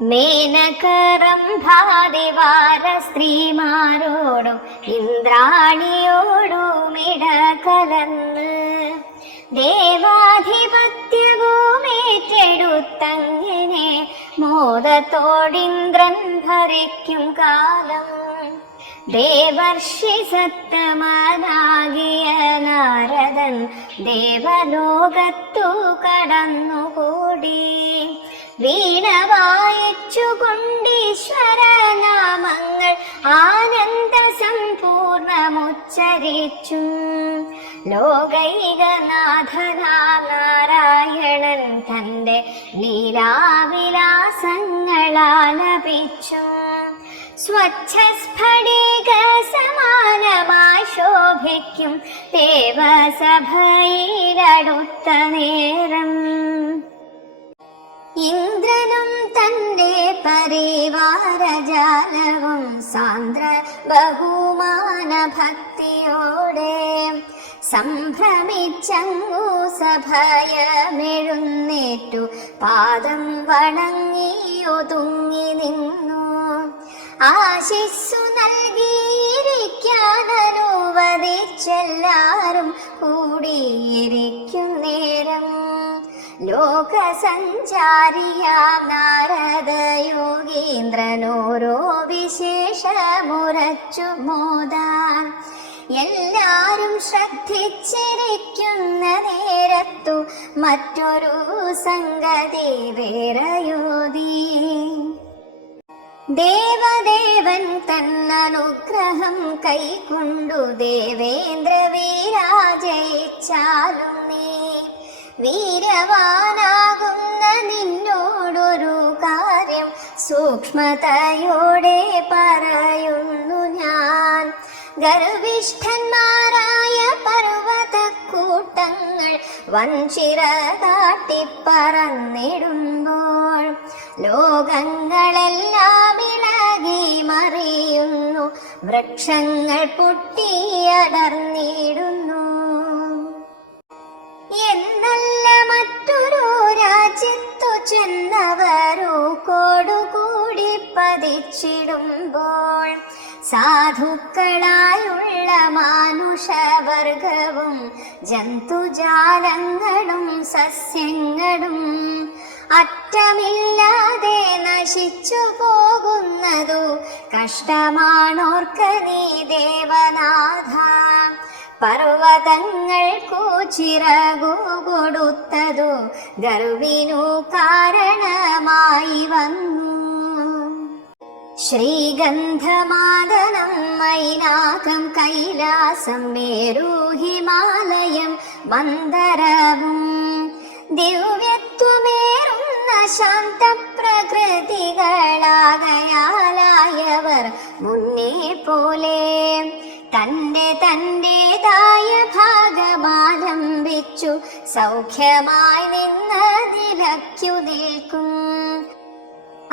മേനകറംഭാതിവാര സ്ത്രീമാരോടും ഇന്ദ്രാണിയോടും ഇടകലന്ന് ദേവാധിപത്യവുമേറ്റെടുത്തങ്ങനെ മോദത്തോടിന്ദ്രൻ ഭരിക്കും കാലം. ദേവർഷി സത്തമനാകിയ നാരദൻ ദേവലോകത്തു കടന്നുകൂടി. വീണ വായിച്ചുകൊണ്ടീശ്വര നാമങ്ങൾ ആനന്ദ സമ്പൂർണമുച്ചരിച്ചു ലോകൈകനാഥനാം നാരായണൻ തന്റെ ലീലാവിലാസങ്ങളാലപിച്ചു. സ്വച്ഛസ്ഫടിക സമാനമായി ശോഭിക്കും ദേവസഭയിലടുത്ത നേരം. ഇന്ദ്രനും തന്റെ പരിവാരജാലവും സാന്ദ്ര ബഹുമാന ഭക്തിയോടെ സംഭ്രമിച്ചങ്ങു സഭയമെഴുന്നേറ്റു. പാദം വണങ്ങി ഒതുങ്ങി നിന്നു. ആശിസ്സു നൽകിയിരിക്കാനനുവദിച്ചെല്ലാരും കൂടിയിരിക്കും നേരം. ലോകസഞ്ചാരിയാം നാരദ യോഗീന്ദ്രനോരോ വിശേഷമുറച്ചു മോദാൻ. എല്ലാരും ശ്രദ്ധിച്ചിരിക്കുന്ന നേരത്തു മറ്റൊരു സംഗതി വേറയോതി. ദേവദേവൻ തന്നനുഗ്രഹം കൈക്കൊണ്ടു ദേവേന്ദ്ര വീരാജയിച്ചാലും നീ വീരവാനാകുന്ന നിന്നോടൊരു കാര്യം സൂക്ഷ്മതയോടെ പറയുന്നു ഞാൻ. ഗർവിഷ്ഠന്മാരായ പർവതക്കൂട്ടങ്ങൾ വൻചിറ കാട്ടിപ്പറന്നിടുമ്പോൾ ലോകങ്ങളെല്ലാം ഇളകി മറിയുന്നു. വൃക്ഷങ്ങൾ പൊട്ടിയടർന്നിടുന്നു. എന്നല്ല മറ്റൊരു രാജ്യത്തു ചെന്നവരു കോടുകൂടി പതിച്ചിടുമ്പോൾ സാധുക്കളായുള്ള മാനുഷവർഗവും ജന്തുജാലങ്ങളും സസ്യങ്ങളും അറ്റമില്ലാതെ നശിച്ചു പോകുന്നതു കഷ്ടമാണോർക്ക നീ ദേവനാഥ. പർവതങ്ങൾക്കു ചിറകു കൊടുത്തതു ഗർവിനു കാരണമായി വന്നു. ശ്രീഗന്ധമാദനം മൈനാകം കൈലാസം മേരു ഹിമാലയം മന്ദരവും ദിവ്യത്വമേറുന്ന ശാന്ത പ്രകൃതികളാകയാലായവർ മുന്നേ പോലെ തന്റെ തന്റേതായ ഭാഗമാലംബിച്ചു. സൗഖ്യമായി നിന്ന് നിലയ്ക്കു നിൽക്കും.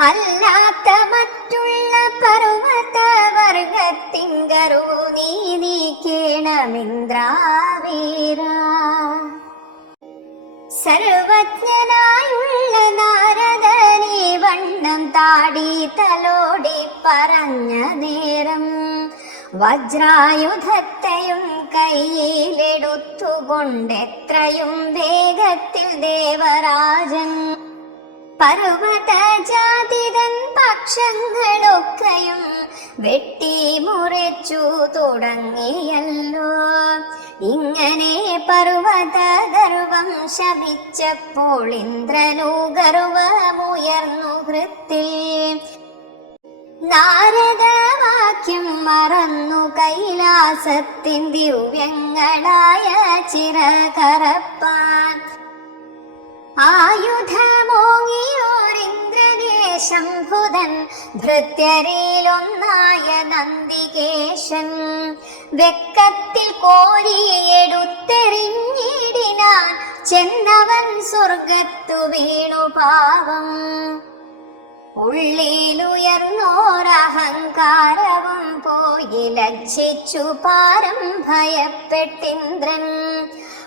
അല്ലാത്ത മറ്റുള്ള പർവതവർഗത്തിങ്കറു നീ നീക്കേണമിന്ദ്രാവീര. സർവജ്ഞനായുള്ള നാരദനീ വണ്ണം താടി തലോടി പറഞ്ഞ നേരം വജ്രായുധത്തെയും കയ്യിലെടുത്തുകൊണ്ടെത്രയും വേഗത്തിൽ ദേവരാജൻ പർവതജാതിതൻ പക്ഷങ്ങളൊക്കെയും വെട്ടി മുറിച്ചു തുടങ്ങിയല്ലോ. ഇങ്ങനെ പർവത ഗർവം ശപിച്ചപ്പോൾ ഇന്ദ്രനു ഗർവമുയർന്നു ഹൃത്തിൽ നാരദവാക്യം മറന്നു കൈലാസത്തിൻ ദിവ്യങ്ങളായ ചിറകറപ്പാൻ ആയുധമോങ്ങിയോരിന്ദ്രനെ ശംഭുതൻ ഭൃത്യരിലൊന്നായ നന്ദികേശൻ. വെക്കത്തിൽ കോരിയെടുത്തെറിഞ്ഞിടിനാൻ ചെന്നവൻ സ്വർഗത്തു വീണു പാവം. ഉള്ളിലുയർന്നോരഹങ്കാരവും പോയി ലജ്ജിച്ചു പാരം ഭയപ്പെട്ടിന്ദ്രൻ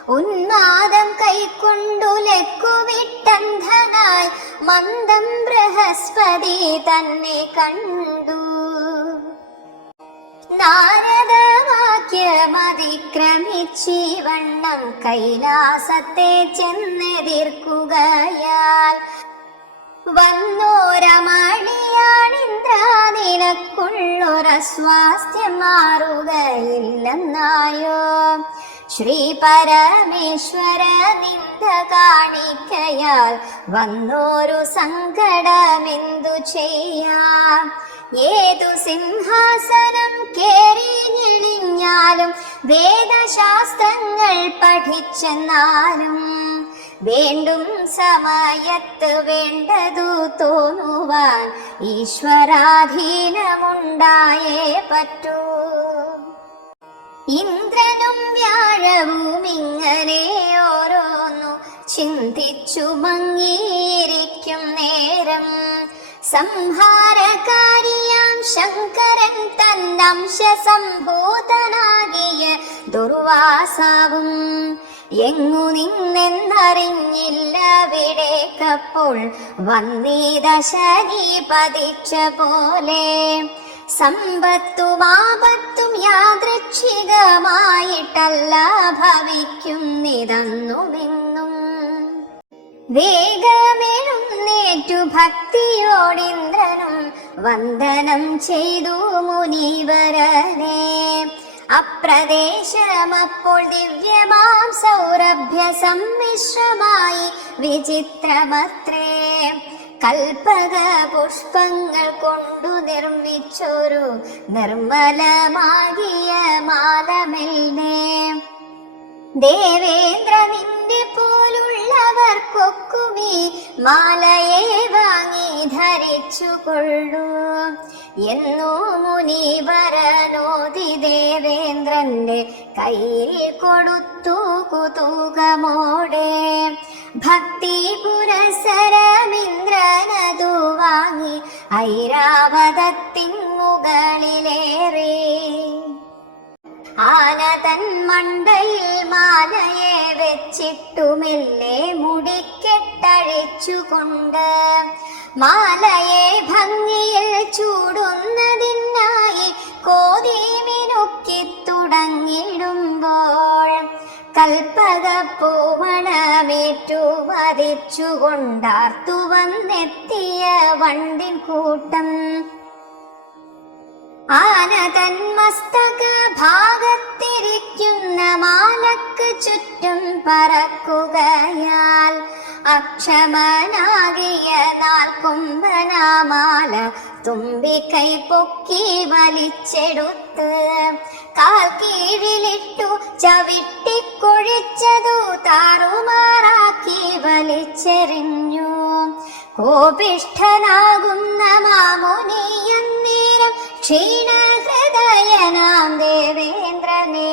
ഉന്മാദം കൈക്കൊണ്ടു ലക്കുവിട്ടന്ധനായി മന്ദം ബൃഹസ്പതി തന്നെ കണ്ടു. നാരദവാക്യമതിക്രമിച്ചീവണ്ണം കൈലാസത്തെ ചെന്നെതിർക്കുകയാൽ വന്നോരമണിയാണിന്ദ്ര നിനക്കുള്ളൊരസ്വാസ്ഥ്യം മാറുകയില്ലെന്നായോ? ശ്രീ പരമേശ്വര നിന്ദ കാണിക്കയാൽ വന്നോരു സങ്കടമെന്തു ചെയ്യാം? ഏതു സിംഹാസനം കേറി ഞെളിഞ്ഞാലും വേദശാസ്ത്രങ്ങൾ പഠിച്ചെന്നാലും വേണ്ടും സമയത്ത് വേണ്ടതു തോന്നുവാൻ ഈശ്വരാധീനമുണ്ടായേ പറ്റൂ. ഇന്ദ്രനും വ്യാഴവും ഇങ്ങനെ ഓരോന്നു ചിന്തിച്ചു മങ്ങിയിരിക്കും നേരം. സംഹാരകാരിയാം ശങ്കരൻ തന്നംശ സംബോധനാകിയ ദുർവാസാവും. എങ്ങു നിന്നെന്നറിഞ്ഞില്ല വിടേക്കപ്പോൾ വന്നീത ശനി പതിച്ച പോലെ സമ്പത്തും ആപത്തും യാദൃച്ഛികമായിട്ടല്ല ഭവിക്കുന്നിതന്നുമെന്നും വേഗമെഴുന്നേറ്റു ഭക്തിയോടിന്ദ്രനും വന്ദനം ചെയ്തു മുനീവരനെ. അപ്രദേശമപ്പോൾ ദിവ്യമാം സൗരഭ്യ സമ്മിശ്രമായി വിചിത്രമത്രേ. കൽപ്പക പുഷ്പങ്ങൾ കൊണ്ടു നിർമ്മിച്ചൊരു നിർമ്മലമാകിയ മാലമെല്ലേ ദേവേന്ദ്ര നിന്റെ പോലുള്ളവർക്കൊക്കുമീ മാലയെ വാങ്ങി ധരിച്ചു കൊള്ളൂ എന്നു മുനീവരനോതി ദേവേന്ദ്രന്റെ കയ്യിൽ കൊടുത്തു കുതൂകമോടെ. ഭക്തി പുരസരമിന്ദ്രനതു വാങ്ങി ഐരാവതത്തിൻ മുകളിലേറി. ആന തൻ മണ്ടയിൽ മാലയെ വെച്ചിട്ടുമില്ലേ മുടിക്കെട്ടഴിച്ചുകൊണ്ട് മാലയെ ഭംഗിയിൽ ചൂടുന്നതിനായി കോതിമിനുക്കി തുടങ്ങിടുമ്പോൾ കൽപ്പക പൂവണമേറ്റു വധിച്ചുകൊണ്ടാർത്തു വന്നെത്തിയ വണ്ടിൻ കൂട്ടം ആന തൻ മസ്തക ഭാഗത്തിരിക്കുന്ന മാലക്ക് ചുറ്റും പറക്കുകയാൽ അക്ഷമനാകിയ നാൽക്കുംഭനാമാല തുമ്പിക്കൈ പൊക്കി വലിച്ചെടുത്ത് കാൽ കീഴിലിട്ടു ചവിട്ടിക്കൊഴിച്ചതു താറുമാറാക്കി വലിച്ചെറിഞ്ഞു. കോപിഷ്ഠനാകുന്ന മാമുനി അന്നേരം ക്ഷീണഹൃദയനാം ദേവേന്ദ്രനെ.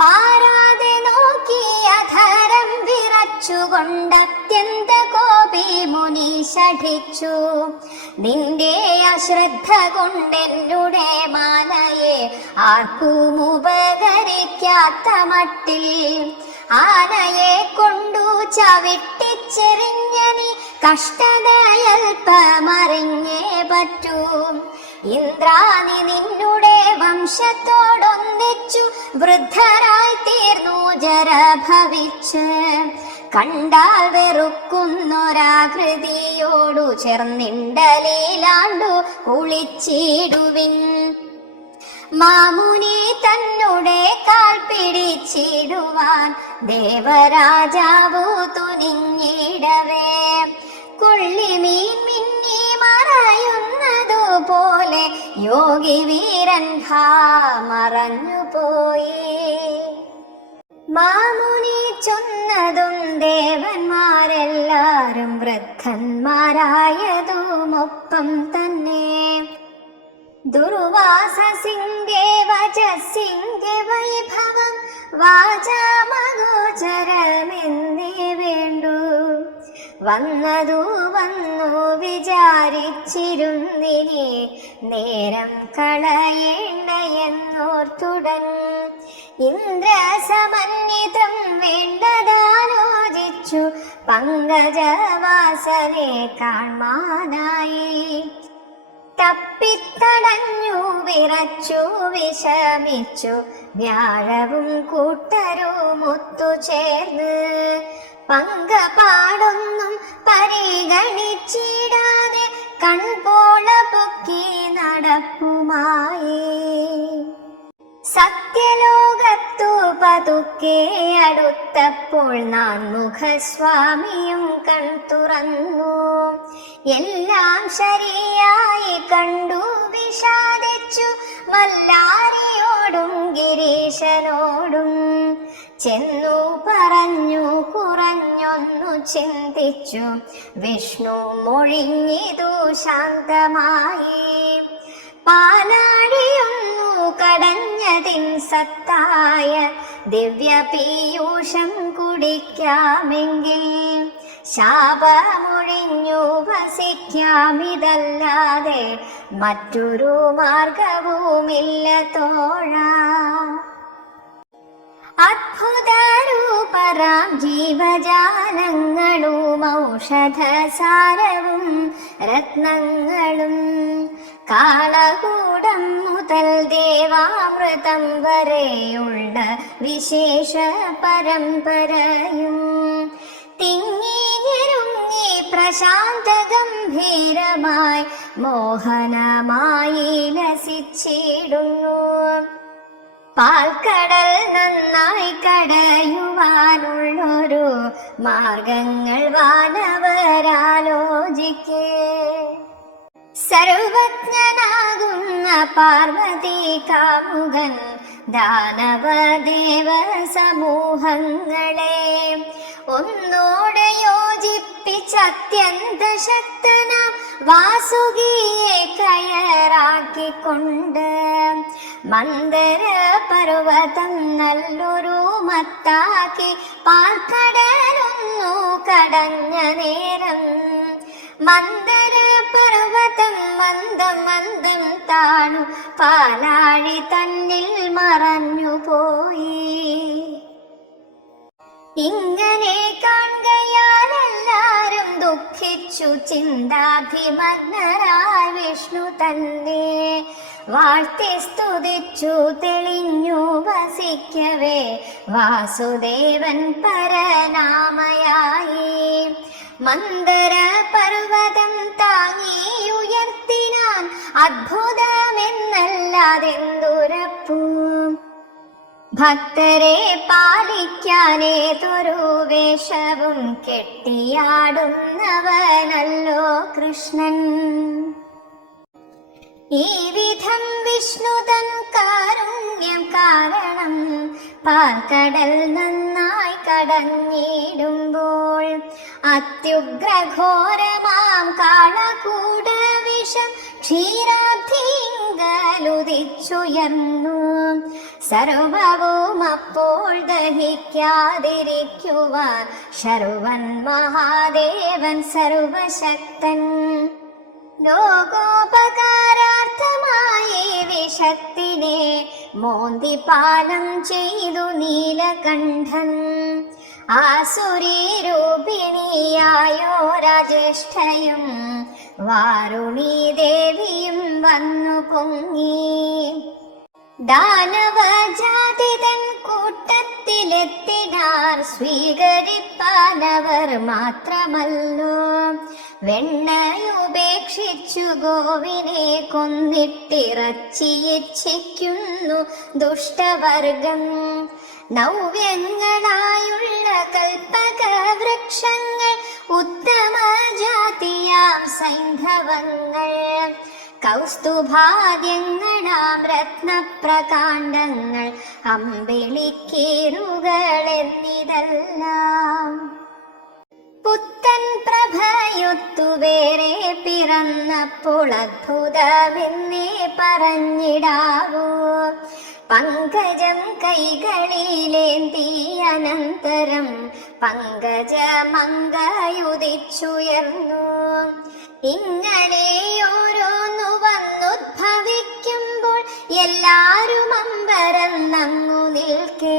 പാരാതെ നോക്കി അധരം വിറച്ചുകൊണ്ട് കോപി മുനി ഷഠിച്ചു നിന്റെ അശ്രദ്ധ കൊണ്ടെന്നുടെ മാലയെ ആർക്കും ഉപകരിക്കാത്ത മട്ടിൽ. ആനയെ കൊണ്ടു ചവിട്ടിച്ചെറിഞ്ഞ നീ കഷ്ടതയൽപ്പമറിഞ്ഞേ പറ്റൂ. ഇന്ദ്രാണി നിന്നുടെ വംശത്തോടൊന്നിച്ചു വൃദ്ധരായി തീർന്നു ജരഭവിച്ച്. കണ്ടാൽ വെറുക്കുന്നൊരാകൃതിയോടു ചേർന്നിണ്ടലീലാണ്ടു കുളിച്ചിടുവിൻ. മാമുനി തന്നുടെ കാൽ പിടിച്ചിടുവാൻ ദേവരാജാവു തുനിഞ്ഞിടവേ. കൊള്ളിമീൻ മിന്നി മറയുന്നതു പോലെ യോഗി വീരൻ ഹാ മറഞ്ഞുപോയി മാമുനി ചൊന്നതും ദേവന്മാരെല്ലാരും വൃദ്ധന്മാരായതുമൊപ്പം തന്നെ. ദുർവാസസിംഗേ വചസിംഗേ വൈഭവം വാചാമഗോചര വന്നതു വന്നു വിചാരിച്ചിരുന്നിനി നേരം കളയേണ്ടയെന്നോർത്തുടൻ. ഇന്ദ്രസമന്വിതം വേണ്ടതാലോചിച്ചു പങ്കജവാസനെ കാണാനായി തപ്പിത്തടഞ്ഞു വിറച്ചു വിഷമിച്ചു വ്യാഴവും കൂട്ടരും ഒത്തുചേർന്ന് പങ്കപാടൊന്നും പരിഗണിച്ചിടാതെ കൺപോള പൊക്കി നടക്കുമായേ സത്യലോകത്തു പതുക്കെ അടുത്തപ്പോൾ നാൻ മുഖസ്വാമിയും കൺ തുറന്നു. എല്ലാം ശരിയായി കണ്ടു വിഷാദിച്ചു മല്ലാരിയോടും ഗിരീശനോടും. ചെന്നു പറഞ്ഞു കുറഞ്ഞൊന്നു ചിന്തിച്ചു. വിഷ്ണു മൊഴിഞ്ഞിതു ശാന്തമായി. പാലാഴിയൊന്നു കടഞ്ഞതിൻ സത്തായ ദിവ്യ പീയൂഷം കുടിക്കാമെങ്കിൽ ശാപമൊഴിഞ്ഞു വസിക്കാമിതല്ലാതെ മറ്റൊരു മാർഗവുമില്ല തോഴ. അത്ഭുതരൂപരാം ജീവജാലങ്ങളും ഔഷധസാരവും രത്നങ്ങളും. കാളകൂടം മുതൽ ദേവാമൃതം വരെയുള്ള വിശേഷ പരമ്പരയും. തിങ്ങി ഞെരുങ്ങി പ്രശാന്ത ഗംഭീരമായി മോഹനമായി ലസിച്ചിടുന്നു പാൽക്കടൽ നന്നായി കടയുവാനുള്ളൊരു മാർഗങ്ങൾ വാനവരാലോചിക്കേ. സർവജ്ഞനാകുന്ന പാർവതി കാമുകൻ ദാനവദേവ സമൂഹങ്ങളെ ഒന്നോടെ യോജിപ്പിച്ച് അത്യന്ത വാസുകിയെ കയറാക്കിക്കൊണ്ട് മന്ദര പർവതം നല്ലൊരു മത്താക്കി പാൽക്കടലൊന്നു കടഞ്ഞ നേരം മന്ദര പർവതം മന്ദം മന്ദം താണു. പാലാഴി തന്നിൽ മറഞ്ഞു പോയി ഇങ്ങനെ കാണുകയാലെല്ലാരും ദുഃഖിച്ചു. ചിന്താധിമഗ്നരായ വിഷ്ണു തന്നെ വാഴ്ത്തി സ്തുതിച്ചു. തെളിഞ്ഞു വസിക്കവേ. വാസുദേവൻ പരനാമയായി. മന്ദര പർവതം താങ്ങി ഉയർത്തിനാൻ അത്ഭുതമെന്നല്ലാതെന്തുരപ്പൂ ഭക്തരെ പാലിക്കാനേതൊരു വേഷവും കെട്ടിയാടുന്നവനല്ലോ കൃഷ്ണൻ. ഈ വിധം വിഷ്ണുതൻ കാരുണ്യം കാരണം പാൽക്കടൽ നന്നായി കടഞ്ഞിടുമ്പോൾ അത്യുഗ്രഘോരമാം കാളകൂട വിഷം ക്ഷീരാധിങ്കലുദിച്ചുയർന്നു. സർവവും അപ്പോൾ ദഹിക്കാതിരിക്കുവാൻ ശർവൻ മഹാദേവൻ സർവശക്തൻ. ലോകോപകാരാർത്ഥമായി വിഷത്തിനെ മോന്തിപാലം ചെയ്തു നീലകണ്ഠൻ. ആസുരീരൂപിണിയായോ രാജേഷ്ഠയും വാരുണീ ദേവിയും വന്നു പൊങ്ങി. ദാനവജാതിതൻ കൂട്ടത്തിലെത്തിനാർ സ്വീകരിപ്പാനവർ മാത്രമല്ലോ. വെണ്ണയുപേക്ഷിച്ചു ഗോവിനെ കൊന്നിട്ടിറച്ചിയിച്ഛിക്കുന്നു ദുഷ്ടവർഗം. നവ്യങ്ങളായുള്ള കൽപ്പക വൃക്ഷങ്ങൾ ഉത്തമ ജാതിയാം സൈന്ധവങ്ങൾ. കൗസ്തുഭാദ്യങ്ങളാം രത്നപ്രകാണ്ഡങ്ങൾ അമ്പിളിക്കേറുകൾ എന്നിതെല്ലാം പിറന്നപ്പോൾ അത്ഭുതമെന്നേ പറഞ്ഞിടാവൂ. പങ്കജം കൈകളിലേന്തി അനന്തരം പങ്കജമങ്കയുദിച്ചുയർന്നു ഇങ്ങനെ ഓരോന്നു വന്നുദ്ഭവിക്കുമ്പോൾ എല്ലാരും അമ്പരന്നങ്ങു നിൽക്കേ.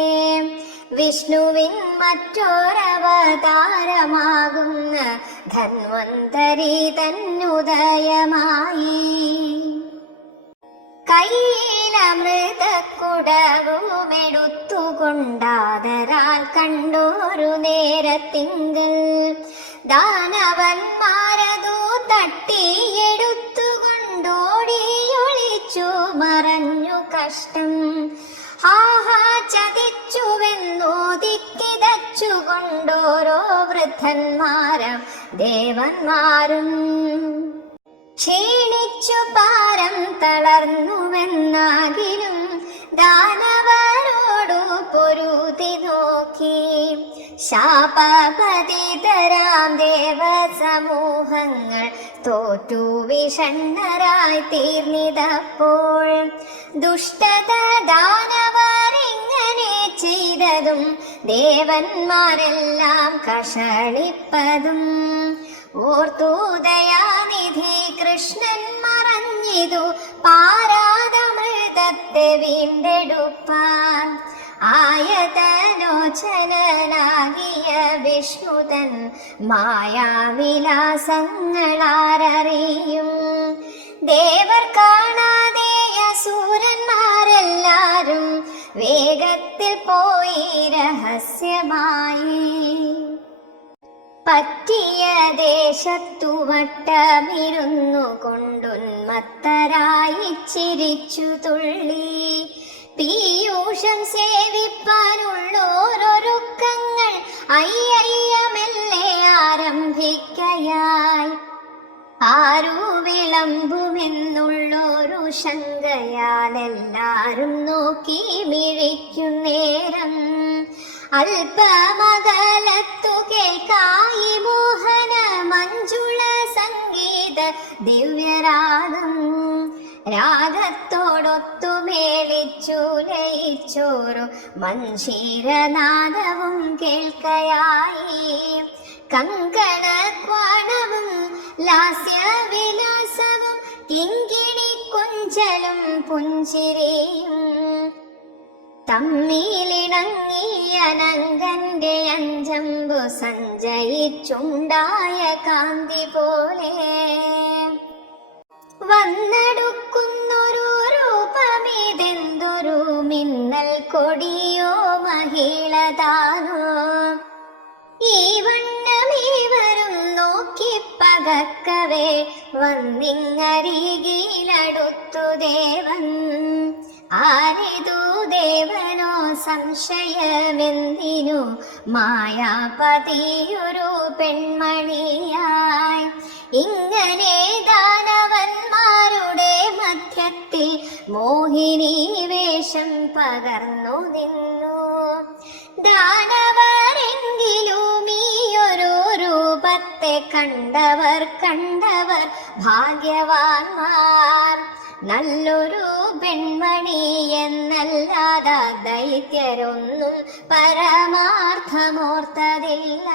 വിഷ്ണുവിൻ മറ്റൊരവതാരമാകുന്ന ധന്വന്തരി തന്നുദയമായി കയ്യിലമൃതക്കുടവുമെടുത്തുകൊണ്ടാതരാൽ കണ്ടോരു നേരത്തിങ്കൽ ദാനവന്മാരതു തട്ടിയെടുത്തുകൊണ്ടോടിയൊളിച്ചു മറഞ്ഞു കഷ്ടം. ആഹാ ചതിച്ചുവെന്നോദിക്കിതച്ചുകൊണ്ടോരോ വൃദ്ധന്മാരും ദേവന്മാരും ക്ഷീണിച്ചു പാരം തളർന്നുവെന്നാകിലും ദാനവരോടു പൊരുതി നോക്കി ശാപപതിതരാം ദേവസമൂഹങ്ങൾ തോറ്റു വിഷണ്ണരായി തീർന്നിതപ്പോൾ ദുഷ്ടത ദാനവരിങ്ങനെ ചെയ്തതും ദേവന്മാരെല്ലാം കഷളിപ്പതും. ഓർത്തൂദയാനിധി കൃഷ്ണൻ മറഞ്ഞിതു പാരാതമൃതത്തെ വീണ്ടെടുപ്പാൻ. ആയതലോചനാകിയ വിഷ്ണുതൻ മായാവിലാസങ്ങളാരറിയും. ദേവർ കാണാതെ അസൂരന്മാരെല്ലാരും വേഗത്തിൽ പോയി രഹസ്യമായി. പറ്റിയ ദേശത്തു വട്ടമിരുന്നു കൊണ്ടുന്മത്തരായി ചിരിച്ചു തുള്ളി. പീയൂഷം സേവിപ്പാനുള്ളോരൊരുക്കങ്ങൾ അയ്യയ്യമെല്ലെ ആരംഭിക്കയായി. ആരു വിളമ്പുമെന്നുള്ളൊരു ശങ്കയാലെല്ലാരും നോക്കി മിഴിക്കുന്നേരം അല്പമകലത്തു കേൾക്കായി മോഹന മഞ്ജുള സംഗീത ദിവ്യരാഗം. രാഗത്തോടൊത്തു മേളിച്ചു ലയിച്ചോരു മൻഷീരനാദവും കേൾക്കയായി. കങ്കണക്വാണവും ലാസ്യവിലാസവും കിങ്കിണി കുഞ്ചലും പുഞ്ചിരിയും. തമ്മിലിണങ്ങിയ നങ്കന്റെ അഞ്ചമ്പു സഞ്ചയിച്ചുണ്ടായ കാന്തി പോലെ. വന്നെടുക്കുന്നൊരു രൂപമിതെന്തൊരു മിന്നൽ കൊടിയോ മഹിളതാനോ. ഈ വണ്ണമീവരും നോക്കി പകക്കവേ വന്നിങ്ങരികിലടുത്തു ദേവൻ. ആരിതു ദേവനോ സംശയമെന്തിനു? മായാപതിയൊരു പെൺമണിയായി. ഇങ്ങനെ ദാനവന്മാരുടെ മധ്യത്തിൽ മോഹിനി വേഷം പകർന്നു നിന്നു. ദാനവരെങ്കിലും കണ്ടവർ കണ്ടവർ ഭാഗ്യവാൻമാർ നല്ലൊരു പെൺമണി എന്നല്ലാതെ ദൈത്യരൊന്നും പരമാർത്ഥമോർത്തതില്ല.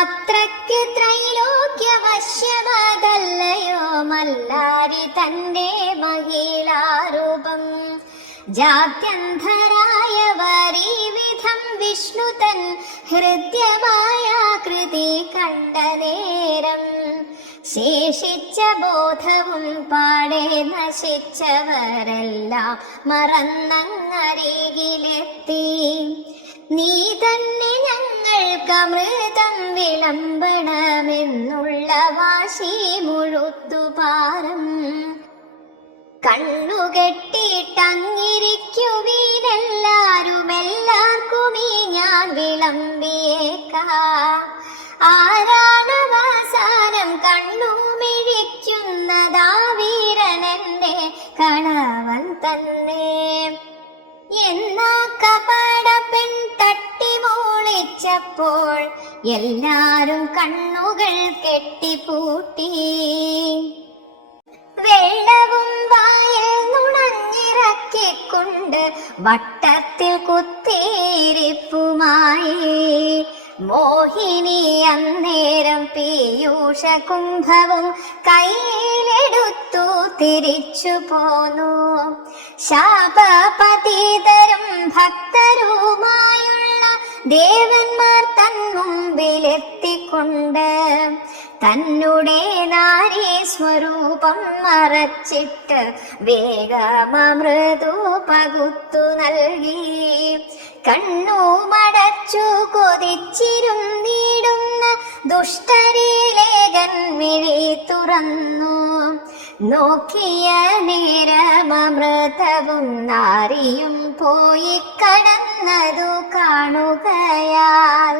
അത്രയ്ക്ക് ത്രൈലോക്യവശ്യമതല്ലയോ മല്ലാരി തന്റെ മഹിളാരൂപം. ജാത്യന്ധരായവരീ വരീവിധം വിഷ്ണു തൻ ഹൃദ്യമായ കൃതി കണ്ട നേരം ശേഷിച്ച ബോധവും പാടെ നശിച്ചവരെല്ലാം മറന്നങ്ങരികിലെത്തി. നീ തന്നെ ഞങ്ങൾക്ക് അമൃതം വിളമ്പണമെന്നുള്ള വാശി മുഴുത്തുപാരം കണ്ണുകെട്ടിട്ടങ്ങിരിക്കുവീനെല്ലാരും എല്ലാവർക്കും ഈ ഞാൻ വിളമ്പിയേക്കാം. ആരാണ് അവസാനം കണ്ണുമിഴിക്കുന്നതാ വീരനെന്റെ കണവൻ തന്നെ. എന്നാ കപട പെൺ തട്ടിമോളിച്ചപ്പോൾ എല്ലാരും കണ്ണുകൾ കെട്ടിപ്പൂട്ടി. വെള്ളവും വായിൽ നുണഞ്ഞിറക്കിക്കൊണ്ട് വട്ടത്തിൽ കുത്തിയിരിപ്പുമായി. മോഹിനി അന്നേരം പീയൂഷ കുംഭവും കയ്യിലെടുത്തു തിരിച്ചു പോന്നു. ശാപപതീതരും ഭക്തരുമായുള്ള ദേവന്മാർ തൻ മുമ്പിലെത്തിക്കൊണ്ട് തന്നെ നാരി സ്വരൂപം മറച്ചിട്ട് വേഗമൃദു പകുത്തു നൽകി. കണ്ണു മടച്ചു കൊതിച്ചിരുന്നിടുന്ന ദുഷ്ടരിലേകൻ മിഴി തുറന്നു. നോക്കിയ നേരമൃതവും നാരിയും പോയി കടന്നതു കാണുകയാൽ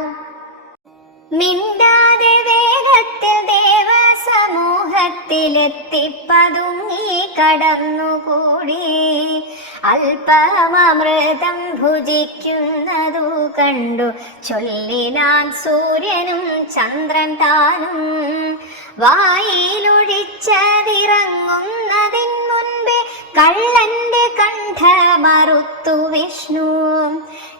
മിണ്ടാതെ വേഗത്തിൽ ദേവസമൂഹത്തിലെത്തി പതുങ്ങി കടന്നുകൂടി. അല്പമൃതം ഭുജിക്കുന്നതു കണ്ടു. ചൊല്ലിനാൻ സൂര്യനും ചന്ദ്രൻ താനും. വായിലൊഴിച്ചതിറങ്ങുന്നതിൻ മുൻപേ കള്ളന്റെ കണ്ഠ മറുത്തു വിഷ്ണു.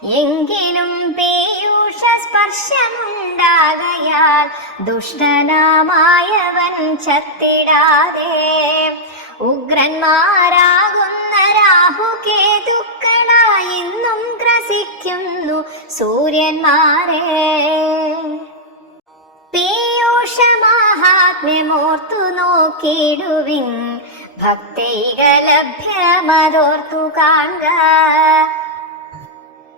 എങ്കിലും പീയൂഷ സ്പർശമുണ്ടാകയാൽ ദുഷ്ടനാമായവൻ ചത്തിടാതെ. ഉഗ്രന്മാരാകുന്ന രാഹുകേതുക്കളായിന്നും ഗ്രസിക്കുന്നു സൂര്യന്മാരെ. പീയൂഷമാഹാത്മ്യമോർത്തു നോക്കിയിടുവിൻ ഭക്തൈക ലഭ്യമതോർത്തു കാണുക.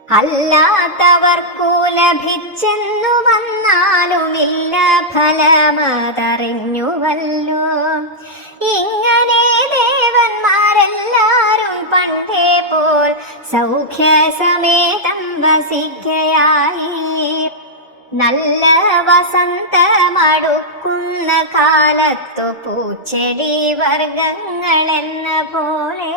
അല്ലാത്തവർക്കു ലഭിച്ചെന്നു വന്നാലുമില്ല ഫലമതറിഞ്ഞുവല്ലോ. ഇങ്ങനെ ദേവന്മാരെല്ലാരും പണ്ടേ പോൽ സൗഖ്യസമേതം വസിക്കയായി. നല്ല വസന്തമടുക്കുന്ന കാലത്തു പൂച്ചെടി വർഗങ്ങളെന്ന പോലെ